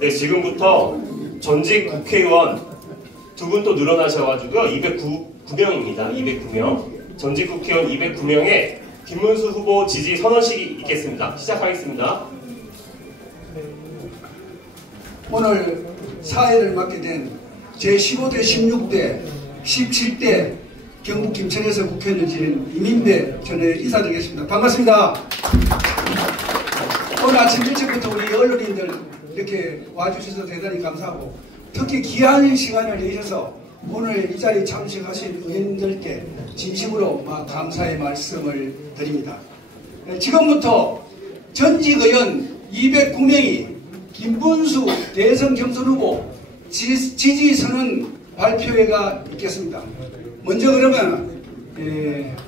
네, 지금부터 전직 국회의원 두 분 또 늘어나셔가지고 209명입니다. 209명. 전직 국회의원 209명의 김문수 후보 지지 선언식이 있겠습니다. 시작하겠습니다. 오늘 사회를 맡게 된 제15대, 16대, 17대 경북 김천에서 국회의원을 지낸 이민배 전에 인사드리겠습니다. 반갑습니다. 오늘 아침 일찍부터 우리 언론인들 이렇게 와주셔서 대단히 감사하고, 특히 귀한 시간을 내셔서 오늘 이 자리에 참석하신 의원님들께 진심으로 감사의 말씀을 드립니다. 지금부터 전직 의원 209명이 김문수 대선 경선 후보 지지 선언 발표회가 있겠습니다. 먼저 그러면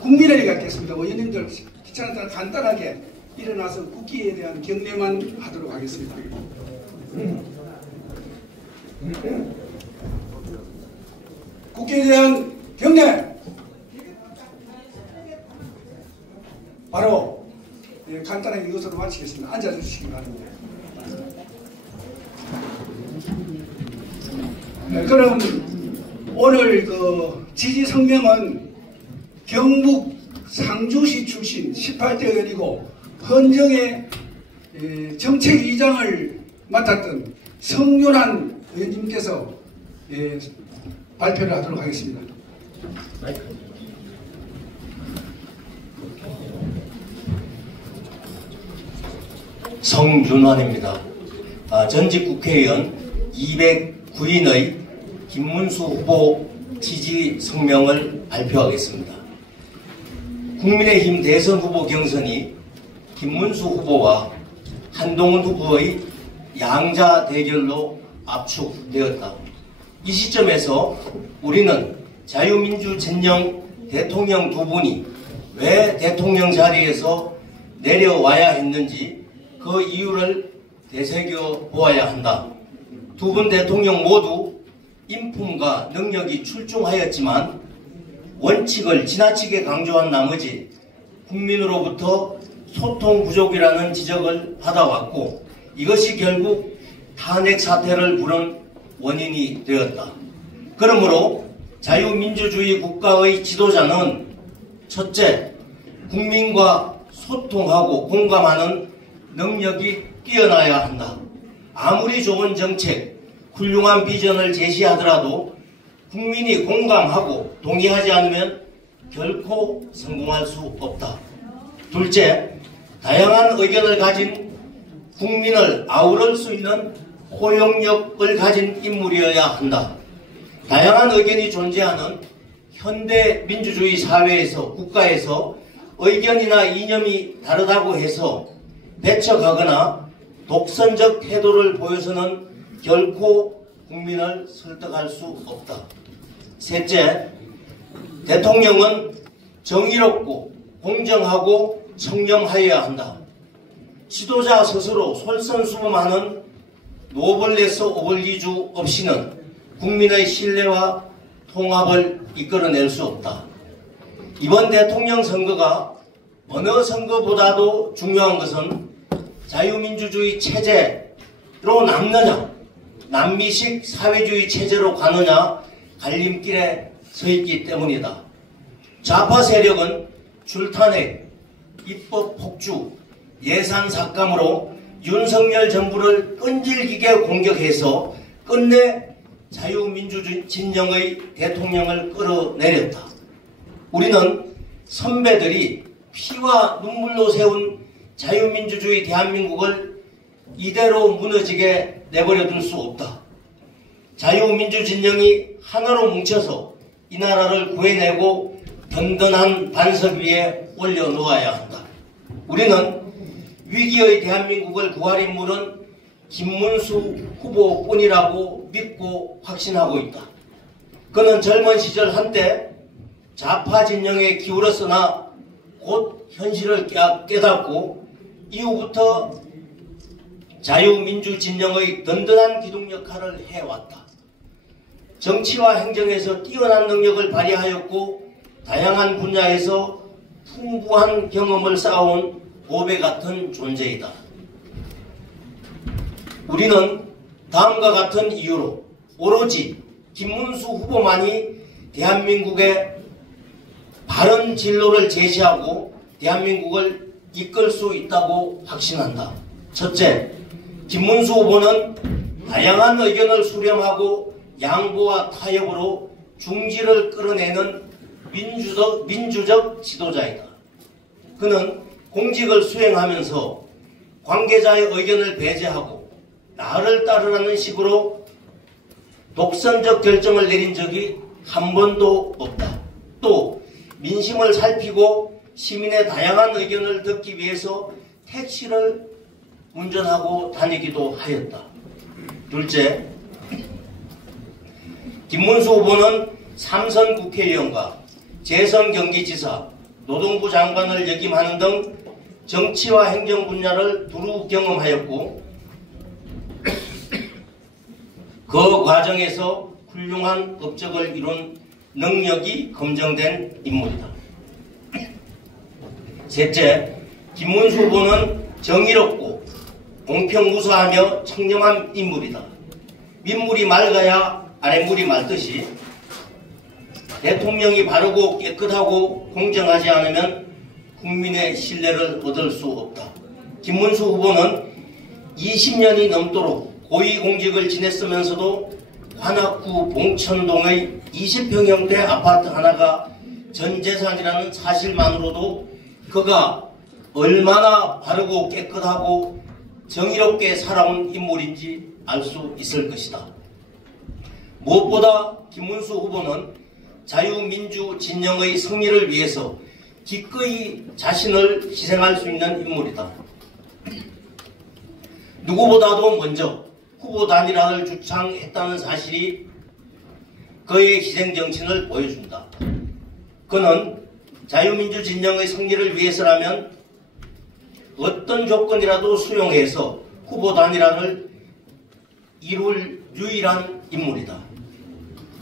국민회의가 있겠습니다. 의원님들 귀찮았다면 간단하게 일어나서 국기에 대한 경례만 하도록 하겠습니다. 국기에 대한 경례! 바로 간단하게 이것으로 마치겠습니다. 앉아주시기 바랍니다. 그럼 오늘 지지 성명은 경북 상주시 출신 18대 의원이고 헌정의 정책위장을 맡았던 성윤환 의원님께서 발표를 하도록 하겠습니다. 성윤환입니다. 전직 국회의원 209인의 김문수 후보 지지 성명을 발표하겠습니다. 국민의힘 대선 후보 경선이 김문수 후보와 한동훈 후보의 양자 대결로 압축되었다. 이 시점에서 우리는 자유민주 진영 대통령 두 분이 왜 대통령 자리에서 내려와야 했는지 그 이유를 되새겨 보아야 한다. 두 분 대통령 모두 인품과 능력이 출중하였지만 원칙을 지나치게 강조한 나머지 국민으로부터 소통 부족이라는 지적을 받아왔고, 이것이 결국 탄핵 사태를 부른 원인이 되었다. 그러므로 자유민주주의 국가의 지도자는 첫째, 국민과 소통하고 공감하는 능력이 뛰어나야 한다. 아무리 좋은 정책, 훌륭한 비전을 제시하더라도 국민이 공감하고 동의하지 않으면 결코 성공할 수 없다. 둘째, 다양한 의견을 가진 국민을 아우를 수 있는 포용력을 가진 인물이어야 한다. 다양한 의견이 존재하는 현대 민주주의 사회에서, 국가에서 의견이나 이념이 다르다고 해서 배척하거나 독선적 태도를 보여서는 결코 국민을 설득할 수 없다. 셋째, 대통령은 정의롭고 공정하고 청렴하여야 한다. 지도자 스스로 솔선수범하는 노블레스 오블리주 없이는 국민의 신뢰와 통합을 이끌어낼 수 없다. 이번 대통령 선거가 어느 선거보다도 중요한 것은 자유민주주의 체제로 남느냐, 남미식 사회주의 체제로 가느냐 갈림길에 서 있기 때문이다. 좌파 세력은 줄탄핵, 입법 폭주, 예산 삭감으로 윤석열 정부를 끈질기게 공격해서 끝내 자유민주주의 진영의 대통령을 끌어내렸다. 우리는 선배들이 피와 눈물로 세운 자유민주주의 대한민국을 이대로 무너지게 내버려둘 수 없다. 자유민주 진영이 하나로 뭉쳐서 이 나라를 구해내고 든든한 반석 위에 올려놓아야 한다. 우리는 위기의 대한민국을 구할 인물은 김문수 후보뿐이라고 믿고 확신하고 있다. 그는 젊은 시절 한때 좌파 진영에 기울었으나 곧 현실을 깨닫고 이후부터 자유민주 진영의 든든한 기둥 역할을 해왔다. 정치와 행정에서 뛰어난 능력을 발휘하였고 다양한 분야에서 풍부한 경험을 쌓아온 보배 같은 존재이다. 우리는 다음과 같은 이유로 오로지 김문수 후보만이 대한민국의 바른 진로를 제시하고 대한민국을 이끌 수 있다고 확신한다. 첫째, 김문수 후보는 다양한 의견을 수렴하고 양보와 타협으로 중지를 끌어내는 민주적 지도자이다. 그는 공직을 수행하면서 관계자의 의견을 배제하고 나를 따르라는 식으로 독선적 결정을 내린 적이 한 번도 없다. 또 민심을 살피고 시민의 다양한 의견을 듣기 위해서 택시를 운전하고 다니기도 하였다. 둘째, 김문수 후보는 3선 국회의원과 재선 경기지사, 노동부 장관을 역임하는 등 정치와 행정 분야를 두루 경험하였고 그 과정에서 훌륭한 업적을 이룬 능력이 검증된 인물이다. 셋째, 김문수 후보는 정의롭고 공평무사하며 청렴한 인물이다. 윗물이 맑아야 아랫물이 맑듯이 대통령이 바르고 깨끗하고 공정하지 않으면 국민의 신뢰를 얻을 수 없다. 김문수 후보는 20년이 넘도록 고위공직을 지냈으면서도 관악구 봉천동의 20평형대 아파트 하나가 전 재산이라는 사실만으로도 그가 얼마나 바르고 깨끗하고 정의롭게 살아온 인물인지 알 수 있을 것이다. 무엇보다 김문수 후보는 자유민주 진영의 승리를 위해서 기꺼이 자신을 희생할 수 있는 인물이다. 누구보다도 먼저 후보 단일화를 주창했다는 사실이 그의 희생정신을 보여준다. 그는 자유민주 진영의 승리를 위해서라면 어떤 조건이라도 수용해서 후보 단일화를 이룰 유일한 인물이다.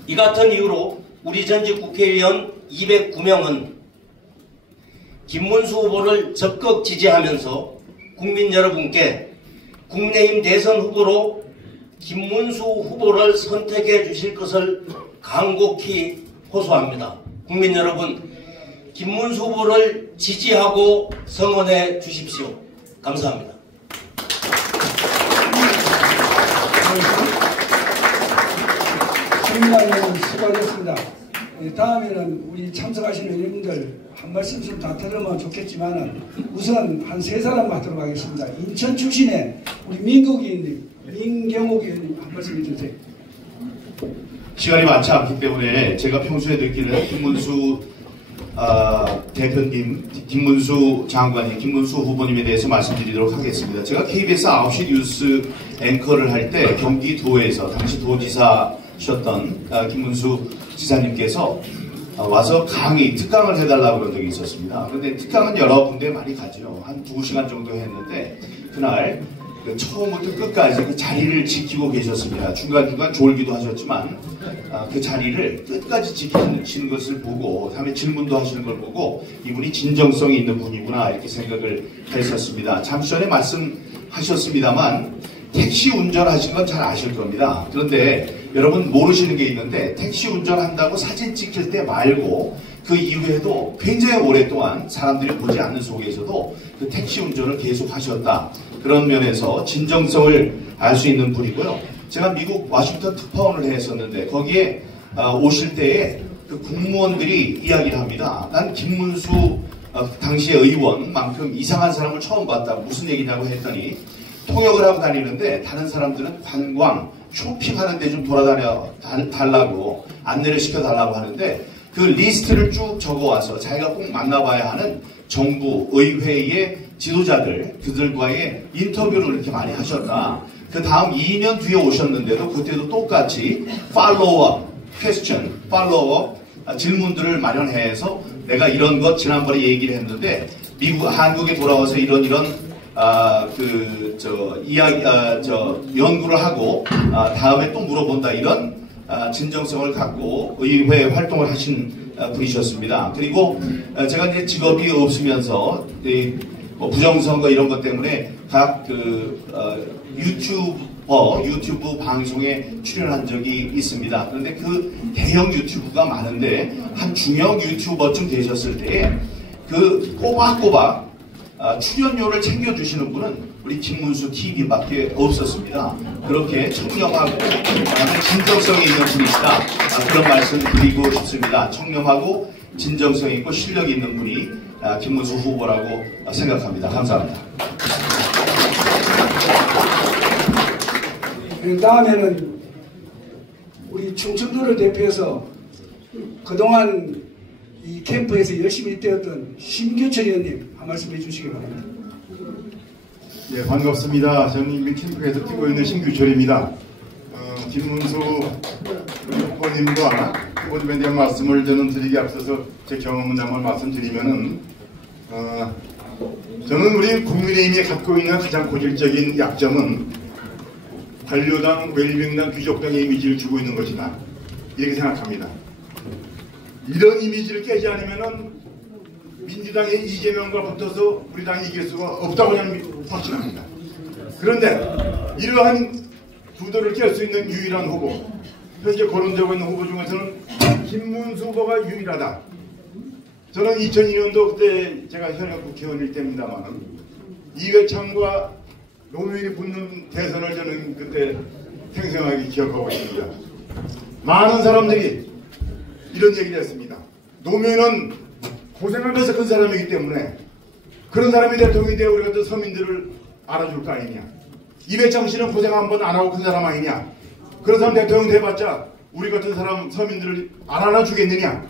이 같은 이유로 우리 전직 국회의원 209명은 김문수 후보를 적극 지지하면서 국민 여러분께 국내임 대선 후보로 김문수 후보를 선택해 주실 것을 간곡히 호소합니다. 국민 여러분, 김문수 후보를 지지하고 성원해 주십시오. 감사합니다. 정리하면 수고하셨습니다. 다음에는 우리 참석하시는 의원님들 한 말씀씩 다 들으면 좋겠지만 우선 한 세 사람 하도록 하겠습니다. 인천 출신의 우리 민경욱 의원님 한 말씀 해주세요. 시간이 많지 않기 때문에 제가 평소에 느끼는 김문수 대표님, 김문수 장관님, 김문수 후보님에 대해서 말씀드리도록 하겠습니다. 제가 KBS 9시 뉴스 앵커를 할 때 경기도에서 당시 도지사셨던 김문수 지사님께서 와서 특강을 해달라고 그런 적이 있었습니다. 그런데 특강은 여러 군데 많이 가죠. 한 2시간 정도 했는데 그날 처음부터 끝까지 그 자리를 지키고 계셨습니다. 중간중간 졸기도 하셨지만 그 자리를 끝까지 지키시는 것을 보고 다음에 질문도 하시는 걸 보고 이분이 진정성이 있는 분이구나 이렇게 생각을 했었습니다. 잠시 전에 말씀하셨습니다만 택시 운전하신 건 잘 아실 겁니다. 그런데 여러분 모르시는 게 있는데 택시 운전한다고 사진 찍힐 때 말고 그 이후에도 굉장히 오랫동안 사람들이 보지 않는 속에서도 그 택시 운전을 계속 하셨다. 그런 면에서 진정성을 알 수 있는 분이고요. 제가 미국 워싱턴 특파원을 했었는데 거기에 오실 때에 그 국무원들이 이야기를 합니다. 난 김문수 당시의 의원만큼 이상한 사람을 처음 봤다. 무슨 얘기냐고 했더니 통역을 하고 다니는데 다른 사람들은 관광, 쇼핑하는 데 좀 돌아다녀 달라고 안내를 시켜달라고 하는데 그 리스트를 쭉 적어와서 자기가 꼭 만나봐야 하는 정부, 의회의 지도자들, 그들과의 인터뷰를 이렇게 많이 하셨다. 그 다음 2년 뒤에 오셨는데도 그때도 똑같이 팔로우업, 퀘스천, 팔로우업 질문들을 마련해서 내가 이런 것 지난번에 얘기를 했는데 한국에 돌아와서 이런 연구를 하고 다음에 또 물어본다 이런 진정성을 갖고 의회 활동을 하신 분이셨습니다. 그리고 제가 이제 직업이 없으면서 부정선거 이런 것 때문에 각 유튜버들 유튜브 방송에 출연한 적이 있습니다. 그런데 그 대형 유튜브가 많은데 한 중형 유튜버쯤 되셨을 때에 그 꼬박꼬박 출연료를 챙겨주시는 분은 우리 김문수 TV밖에 없었습니다. 그렇게 청렴하고 진정성이 있는 분이시다. 그런 말씀 드리고 싶습니다. 청렴하고 진정성 있고 실력 있는 분이 김문수 후보라고 생각합니다. 감사합니다. 다음에는 우리 충청도를 대표해서 그동안 이 캠프에서 열심히 뛰었던 심규철 의원님 한 말씀 해주시기 바랍니다. 예, 반갑습니다. 저는 이미 캠프에서 뛰고 있는 심규철입니다. 김문수 후보님과 후보님에 대한 말씀을 저는 드리기 앞서서 제 경험담을 말씀드리면은 저는 우리 국민의힘이 갖고 있는 가장 고질적인 약점은 관료당, 웰빙당, 귀족당의 이미지를 주고 있는 것이다. 이렇게 생각합니다. 이런 이미지를 깨지 않으면은 민주당의 이재명과 붙어서 우리 당이 이길 수가 없다고 그냥 확신합니다. 그런데 이러한 구도를 깰 수 있는 유일한 후보, 현재 거론되고 있는 후보 중에서는 김문수 후보가 유일하다. 저는 2002년도 그때 제가 현역 국회의원일 때입니다만 이회창과 노무현이 붙는 대선을 저는 그때 생생하게 기억하고 있습니다. 많은 사람들이 이런 얘기를 했습니다. 노무현은 고생하면서 큰 사람이기 때문에 그런 사람이 대통령이 되어 우리 같은 서민들을 알아줄 거 아니냐. 이회창 씨는 고생 한 번 안 하고 큰 사람 아니냐. 그런 사람 대통령 돼봤자 우리 같은 사람 서민들을 알아주겠느냐.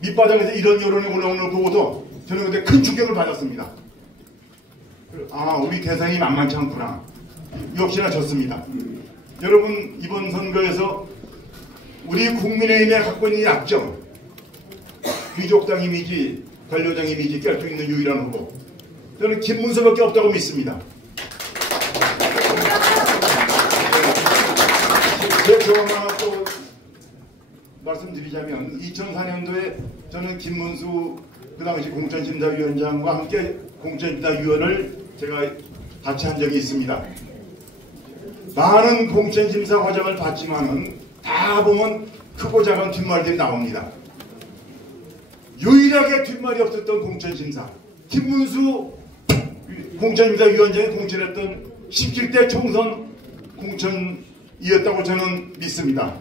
밑바닥에서 이런 여론이 올라오는 걸 보고도 저는 그때 큰 충격을 받았습니다. 우리 대상이 만만치 않구나. 역시나 졌습니다. 여러분, 이번 선거에서 우리 국민의힘에 갖고 있는 약점, 귀족당 이미지, 관료당 이미지 깰 수 있는 유일한 후보, 저는 김문수밖에 없다고 믿습니다. 제 경험 하나 또 말씀드리자면 2004년도에 저는 김문수 그 당시 공천심사위원장과 함께 공천심사위원을 제가 같이 한 적이 있습니다. 많은 공천심사 과정을 봤지만은 다 보면 크고 작은 뒷말들이 나옵니다. 유일하게 뒷말이 없었던 공천심사, 김문수 공천심사위원장이 공천했던 17대 총선 공천이었다고 저는 믿습니다.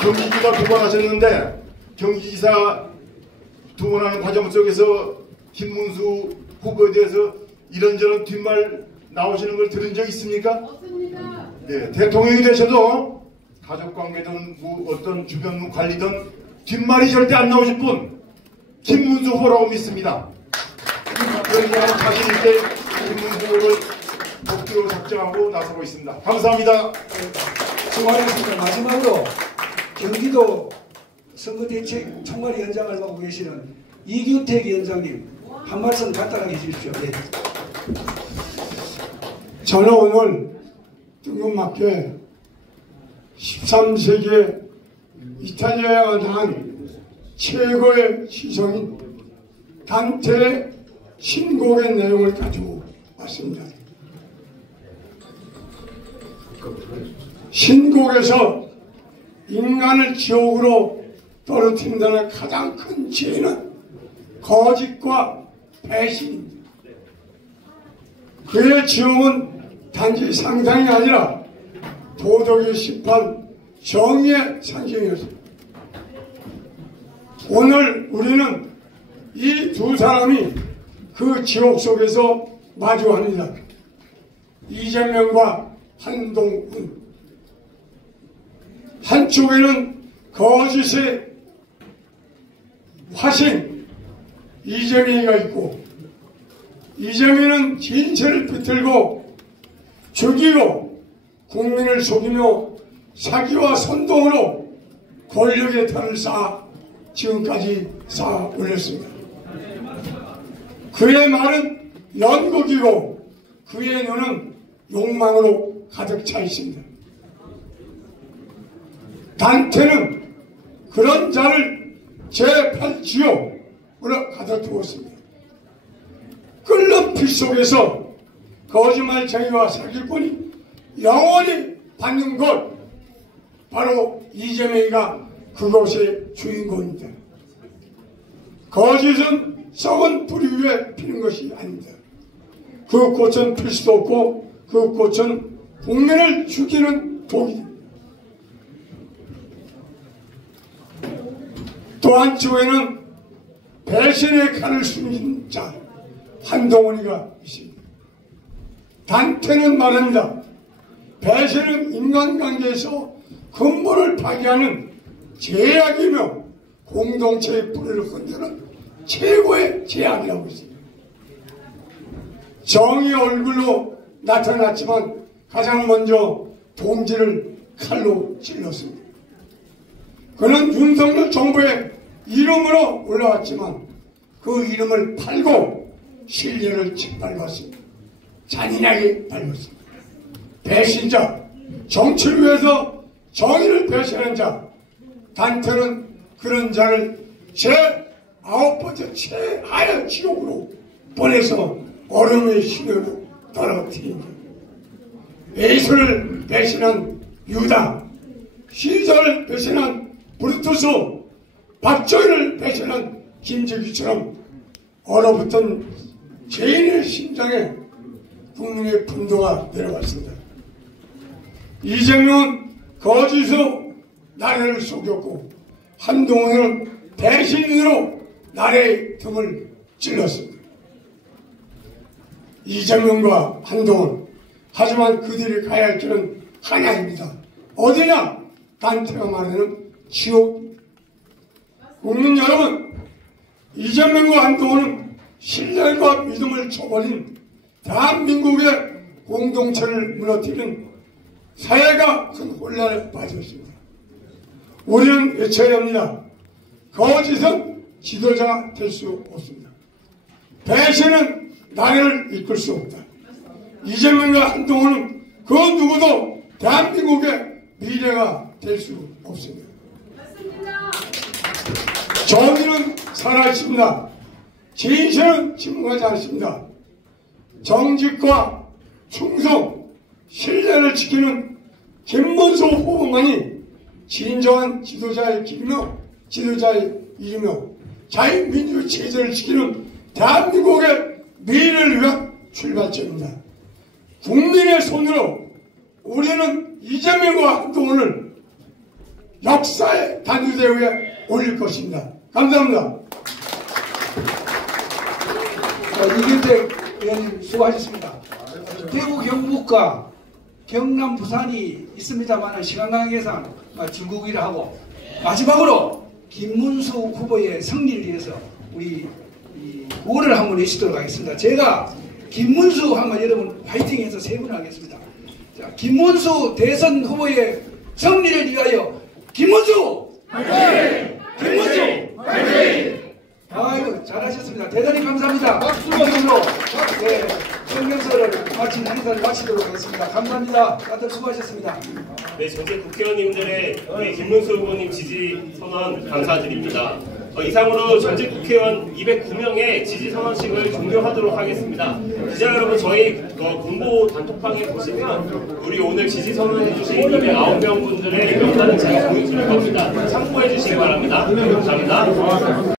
경기지사 2번 하셨는데 경기지사 2번 하는 과정 속에서 김문수 후보에 대해서 이런저런 뒷말 나오시는 걸 들은 적 있습니까? 없습니다. 네, 대통령이 되셔도 가족관계든 어떤 주변 관리든 뒷말이 절대 안 나오실 분 김문수 후보라고 믿습니다. 그러니까 자신 있게 김문수 후보를 목표로 작정하고 나서고 있습니다. 감사합니다. 수고하셨습니다. 마지막으로 경기도 선거대책 총괄위원장을 맡고 계시는 이규택 위원장님 한 말씀 간단하게 해주십시오. 네. 저는 오늘 뜬금맞게 13세기에 이탈리아가 난 최고의 시성인 단테의 신곡의 내용을 가지고 왔습니다. 신곡에서 인간을 지옥으로 떨어뜨린다는 가장 큰 죄는 거짓과 배신입니다. 그의 지옥은 단지 상상이 아니라 도덕의 심판, 정의의 상징이었습니다. 오늘 우리는 이 두 사람이 그 지옥 속에서 마주합니다. 이재명과 한동훈. 한쪽에는 거짓의 화신 이재명이가 있고, 이재명은 진실을 비틀고 죽이고 국민을 속이며 사기와 선동으로 권력의 탄을 쌓아 지금까지 쌓아 올렸습니다. 그의 말은 연극이고 그의 눈은 욕망으로 가득 차 있습니다. 단테는 그런 자를 제8지옥으로 가둬두었습니다. 끓는 피 속에서 거짓말 정의와 사기꾼이 영원히 받는 곳, 바로 이재명이가 그곳의 주인공입니다. 거짓은 썩은 뿌리 위에 피는 것이 아닙니다. 그 꽃은 필 수도 없고 그 꽃은 국민을 죽이는 독입니다. 또 한쪽에는 배신의 칼을 숨긴 자 한동훈이가 있습니다. 단테는 말합니다. 배신은 인간관계에서 근본을 파괴하는 제약이며 공동체의 뿌리를 흔드는 최고의 제약이라고 했습니다. 정의 얼굴로 나타났지만 가장 먼저 동지를 칼로 찔렀습니다. 그는 윤석열 정부의 이름으로 올라왔지만 그 이름을 팔고 신뢰를 짓밟았습니다. 잔인하게 밟았습니다. 배신자, 정치를 위해서 정의를 배신한 자, 단테는 그런 자를 제9번째 최하의 지옥으로 보내서 얼음의 시내로 떨어뜨린다. 에이소를 배신한 유다, 시저를 배신한 브루투스, 박정희를 배신한 김재규처럼 얼어붙은 죄인의 심장에 국민의 분노가 내려왔습니다. 이재명은 거짓으로 나라를 속였고 한동훈은 배신으로 나라의 등을 찔렀습니다. 이재명과 한동훈, 하지만 그들이 가야 할 길은 하나입니다. 어디냐? 단테가 말하는 지옥. 국민 여러분, 이재명과 한동훈은 신뢰과 믿음을 저버린 대한민국의 공동체를 무너뜨리는 사회가 큰 혼란에 빠졌습니다. 우리는 외쳐야 합니다. 거짓은 지도자가 될 수 없습니다. 배신은 나라를 이끌 수 없다. 이재명과 한동훈은 그 누구도 대한민국의 미래가 될 수 없습니다. 정의는 살아있습니다. 진실은 침묵하지 않습니다. 정직과 충성, 신뢰를 지키는 김문수 후보만이 진정한 지도자의 길이며 지도자의 이르며 자유민주 체제를 지키는 대한민국의 미래를 위한 출발점입니다. 국민의 손으로 우리는 이재명과 한동훈을 역사의 단두대 위에 올릴 것입니다. 감사합니다. 이경택 의원님 수고하셨습니다. 대구 경북과 경남 부산이 있습니다만 시간 관계상 줄거기를 하고 마지막으로 김문수 후보의 승리를 위해서 우리 구호를 한번 외치도록 하겠습니다. 제가 김문수 하면 여러분 화이팅해서 세 분 하겠습니다. 자, 김문수 대선 후보의 승리를 위하여 김문수 화이팅! 김문수 화이팅! 아이고 잘하셨습니다. 대단히 감사합니다. 이것으로 성명서를 마친 행사를 마치도록 하겠습니다. 감사합니다. 다들 수고하셨습니다. 네, 전체 국회의원님들의 우리 김문수 후보님 지지 선언 감사드립니다. 이상으로 전직 국회의원 209명의 지지 선언식을 종료하도록 하겠습니다. 기자 여러분, 저희 공보 단톡방에 보시면 우리 오늘 지지 선언해주신 209명 분들의 명단을 제가 보여드릴 겁니다. 참고해 주시기 바랍니다. 감사합니다.